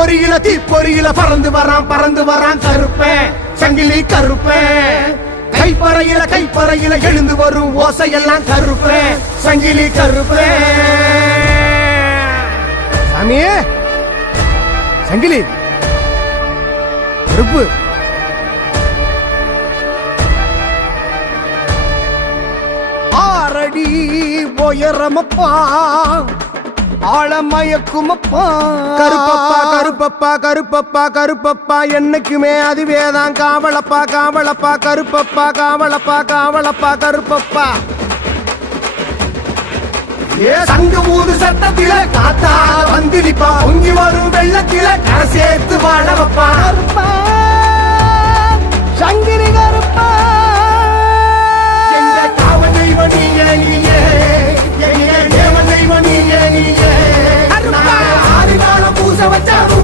தீப்பொறியில பறந்து வரான் கருப்பேன் சங்கிலி கருப்பேன். கைப்பறையில எழுந்து வரும் ஓசையெல்லாம் கருப்பேன் சங்கிலி கருப்பேன். சாமியே சங்கிலி கருப்பு. ஆரடி உயரமப்பா ஆழமயக்குமப்பா. கருப்பப்பா என்னைக்குமே அதுவேதான் காவலப்பா கருப்பப்பா. ஏ சங்கு ஊது சத்தத்தில காத்தா வந்து நிப்பா. பொங்கி வரும் வெள்ளத்தில கரை சேர்த்து வாழவப்பா. சங்கிரிக